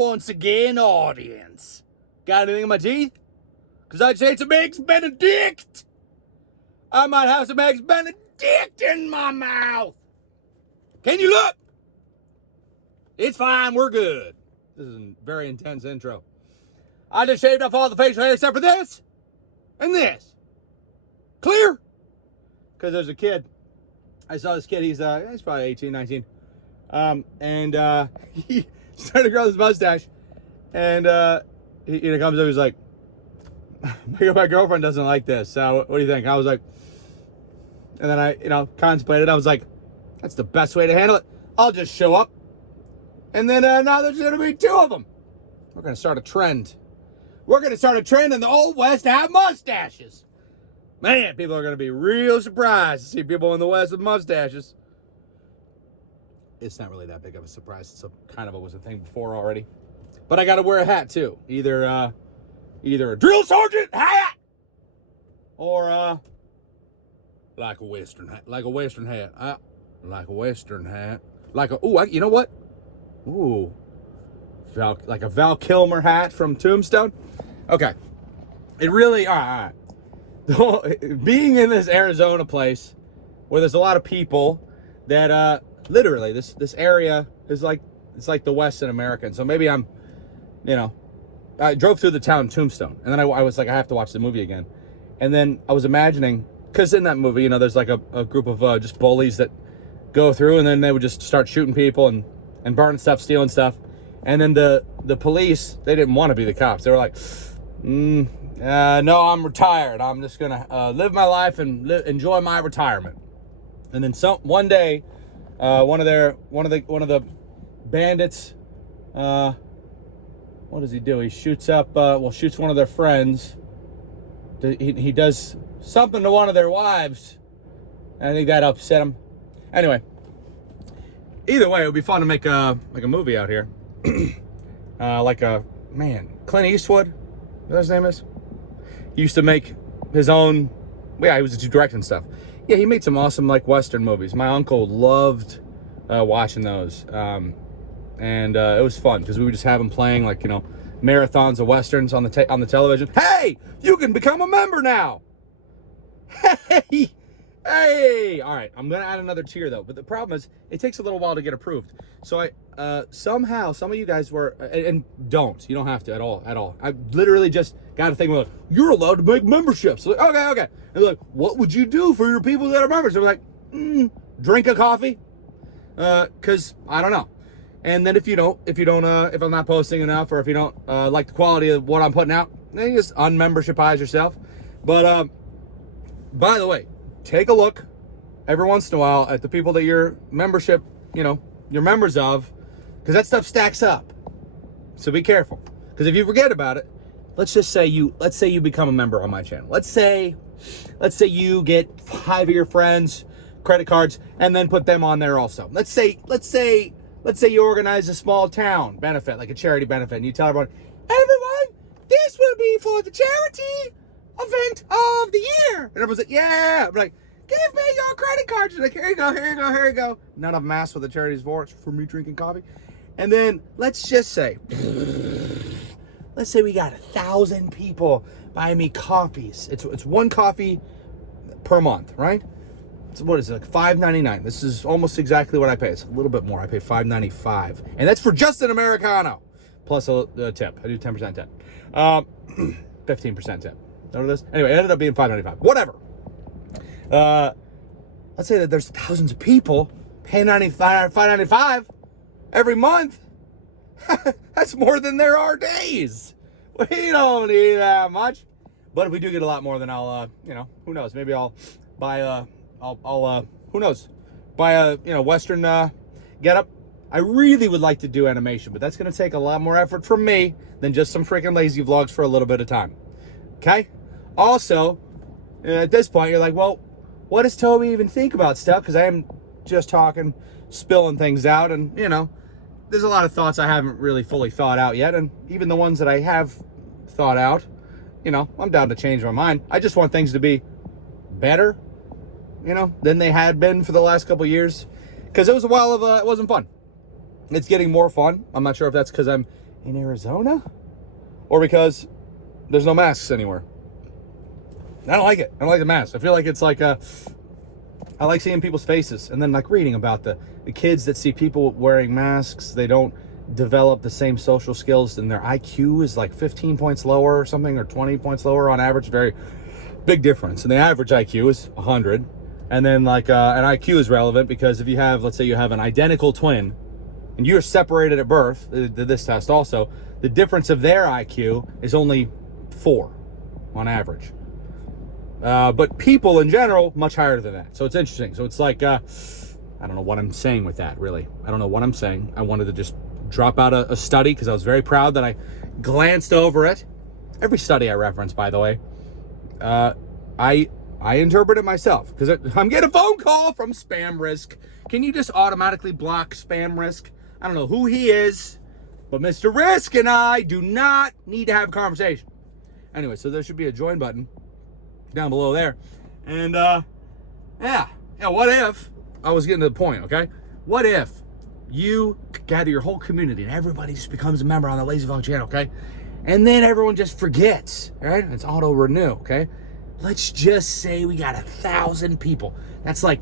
Once again, audience. Got anything in my teeth? Because I'd say it's some Eggs Benedict. I might have some Eggs Benedict in my mouth. Can you look? It's fine, we're good. This is a very intense intro. I just shaved off all the facial hair except for this and this. Clear? Because there's a kid. I saw this kid, he's probably 18, 19. And he started to grow his mustache. And he comes up, he's like, my girlfriend doesn't like this, so what do you think? I was like, and then I, contemplated. I was like, that's the best way to handle it. I'll just show up. And then now there's going to be two of them. We're going to start a trend. We're going to start a trend in the Old West to have mustaches. Man, people are going to be real surprised to see people in the West with mustaches. It's not really that big of a surprise. It's kind of was a thing before already. But I got to wear a hat, too. Either a drill sergeant hat or like a Western hat. Like a Western hat. Like a Western hat. Like a, you know what? Ooh. Like a Val Kilmer hat from Tombstone. Okay. It really, all right. Being in this Arizona place where there's a lot of people that literally this area is like, it's like the West in America. And so maybe I'm, I drove through the town Tombstone, and then I was like, I have to watch the movie again. And then I was imagining, because in that movie, there's like a group of just bullies that go through, and then they would just start shooting people and burning stuff, stealing stuff. And then the police, they didn't want to be the cops. They were like, no, I'm retired. I'm just going to live my life and enjoy my retirement. And then one day, one of the bandits, what does he do? He shoots shoots one of their friends. He does something to one of their wives. I think that upset him. Anyway, either way, it would be fun to make a movie out here. Clint Eastwood, what his name is? He used to make his own, he was directing stuff. Yeah, he made some awesome Western movies. My uncle loved watching those. And it was fun because we would just have them playing marathons of Westerns on the television. Hey, you can become a member now. Hey. All right, I'm going to add another tier, though. But the problem is it takes a little while to get approved. So somehow, some of you guys were, and you don't have to at all. I literally just got a thing where you're allowed to make memberships. So, okay. And they're like, what would you do for your people that are members? They're like, drink a coffee. Because I don't know. And then if I'm not posting enough, or if you don't like the quality of what I'm putting out, then you just unmembershipize yourself. But by the way, take a look every once in a while at the people that your membership, you're members of, because that stuff stacks up. So be careful. Because if you forget about it, let's say you become a member on my channel. Let's say you get 5 of your friends' credit cards and then put them on there also. Let's say you organize a small town benefit, like a charity benefit, and you tell everyone, this will be for the charity event of the year. And everyone's like, yeah. I'm like, give me your credit cards. You're like, here you go. None of them asked what the charity's for. It's for me drinking coffee. And then let's say we got 1,000 people buying me coffees. It's one coffee per month, right? So what is it, $5.99? This is almost exactly what I pay. It's a little bit more. I pay $5.95, and that's for just an Americano, plus a tip. I do 10% tip, 15% tip. Know what it is? Anyway, it ended up being $5.95. Whatever. Let's say that there's thousands of people paying $5.95 every month. That's more than there are days. We don't need that much. But if we do get a lot more, then I'll, who knows? Maybe I'll buy who knows, buy a Western getup. I really would like to do animation, but that's going to take a lot more effort from me than just some freaking lazy vlogs for a little bit of time. Okay? Also, at this point, you're like, well, what does Toby even think about stuff? Because I am just talking, spilling things out, and, there's a lot of thoughts I haven't really fully thought out yet, and even the ones that I have thought out, I'm down to change my mind. I just want things to be better, than they had been for the last couple years. Because it was a while of, it wasn't fun. It's getting more fun. I'm not sure if that's because I'm in Arizona? Or because there's no masks anywhere? I don't like it. I don't like the masks. I feel like it's like I like seeing people's faces and then like reading about the kids that see people wearing masks. They don't develop the same social skills, and their IQ is like 15 points lower or something, or 20 points lower on average. Very big difference. And the average IQ is 100. And then like an IQ is relevant because if you have, let's say you have an identical twin and you're separated at birth, this test also, the difference of their IQ is only 4 on average. But people in general, much higher than that. So it's interesting. So it's like, I don't know what I'm saying with that, really. I don't know what I'm saying. I wanted to just drop out a study because I was very proud that I glanced over it. Every study I reference, by the way, I interpret it myself because I'm getting a phone call from Spam Risk. Can you just automatically block Spam Risk? I don't know who he is, but Mr. Risk and I do not need to have a conversation. Anyway, so there should be a join button down below there. And yeah, what if, I was getting to the point, okay? What if you gather your whole community and everybody just becomes a member on the Lazy Vlog channel, okay? And then everyone just forgets, right? It's auto renew, okay? Let's just say we got 1,000 people. That's like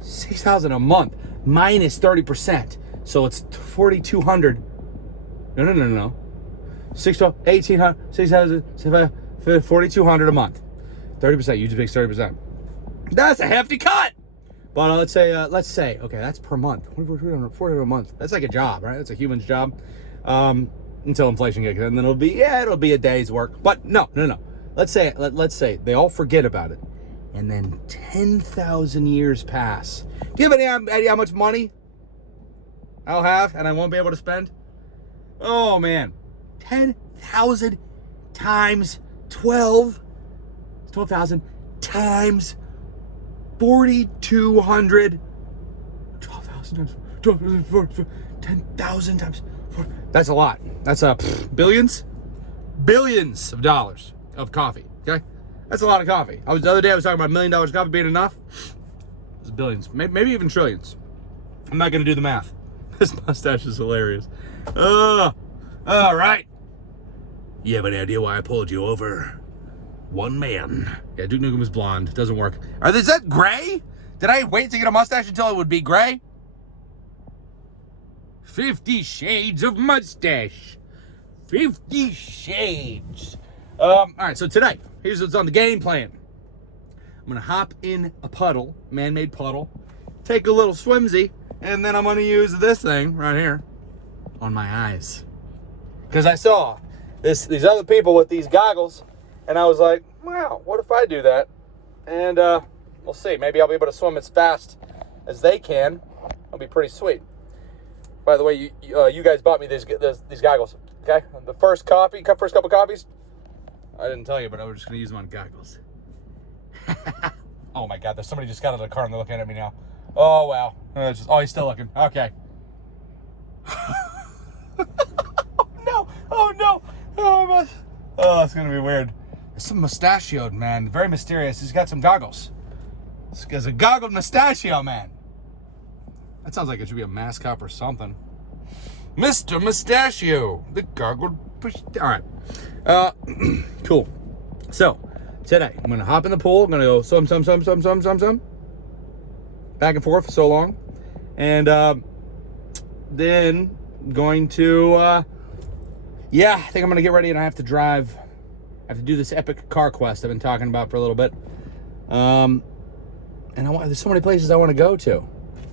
6,000 a month minus 30%. So it's 4,200. No. 6,000, 1,800, 6,000, 4,200 a month. 30%, YouTube takes 30%. That's a hefty cut. But let's say, okay, that's per month. 400 a month. That's like a job, right? That's a human's job. Until inflation gets, and then it'll be a day's work. But no. Let's say they all forget about it. And then 10,000 years pass. Do you have any idea how much money I'll have and I won't be able to spend? Oh man. 10,000 times 12. 12,000 times 4,200. 12,000 times 10,000 times 4. That's a lot. That's billions of dollars of coffee. Okay, that's a lot of coffee. The other day I was talking about $1 million of coffee being enough. It's billions, maybe even trillions. I'm not gonna do the math. This mustache is hilarious. All right. You have any idea why I pulled you over? One man. Yeah, Duke Nukem is blonde. Doesn't work. Is that gray? Did I wait to get a mustache until it would be gray? 50 Shades of Mustache. 50 Shades. All right, so today, here's what's on the game plan. I'm going to hop in a puddle, man-made puddle, take a little swimsy, and then I'm going to use this thing right here on my eyes. Because I saw these other people with these goggles, and I was like, wow, what if I do that? And we'll see. Maybe I'll be able to swim as fast as they can. That'll be pretty sweet. By the way, you guys bought me these goggles, okay? The first couple copies, I didn't tell you, but I was just going to use them on goggles. Oh, my God. There's somebody just got out of the car and they're looking at me now. Oh, wow. He's still looking. Okay. Oh, no. Oh, it's going to be weird. There's some mustachioed, man. Very mysterious. He's got some goggles. This guy's a goggled mustachio, man. That sounds like it should be a mascot or something. Mr. Mustachio, the goggled. All right. Cool. So, today, I'm going to hop in the pool. I'm going to go swim. Back and forth for so long. And then going to, I think I'm going to get ready and I have to drive. I have to do this epic car quest I've been talking about for a little bit. And there's so many places I want to go to.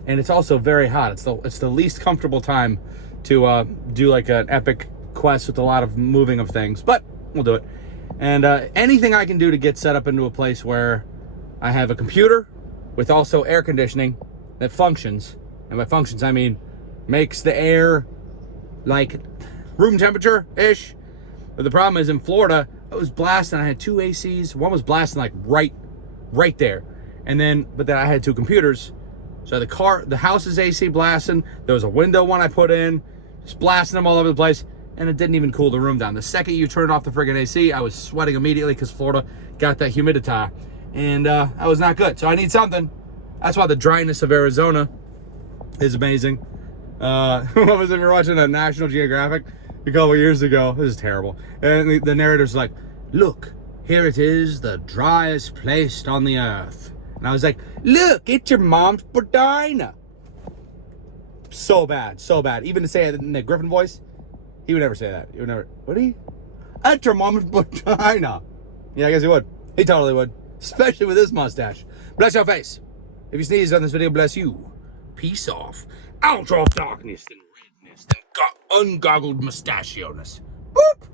And it's also very hot. It's the least comfortable time to do like an epic quest with a lot of moving of things. But we'll do it. And anything I can do to get set up into a place where I have a computer with also air conditioning that functions. And by functions, I mean makes the air like room temperature-ish. But the problem is in Florida, it was blasting. I had 2 ACs. One was blasting like right there. But then I had 2 computers. So the house is AC blasting. There was a window one I put in, just blasting them all over the place, and it didn't even cool the room down. The second you turned off the friggin' AC, I was sweating immediately because Florida got that humidity, and that was not good. So I need something. That's why the dryness of Arizona is amazing. What was it? We were watching a National Geographic. a couple years ago. This is terrible. And the narrator's like, look, here it is, the driest place on the earth. And I was like, look, it's your mom's vagina. So bad, so bad. Even to say it in the Griffin voice, he would never say that. He would never, would he? At your mom's vagina. Yeah, I guess he would. He totally would. Especially with his mustache. Bless your face. If you sneeze on this video, bless you. Peace off. Out of darkness and redness and ungoggled mustachioness. Boop!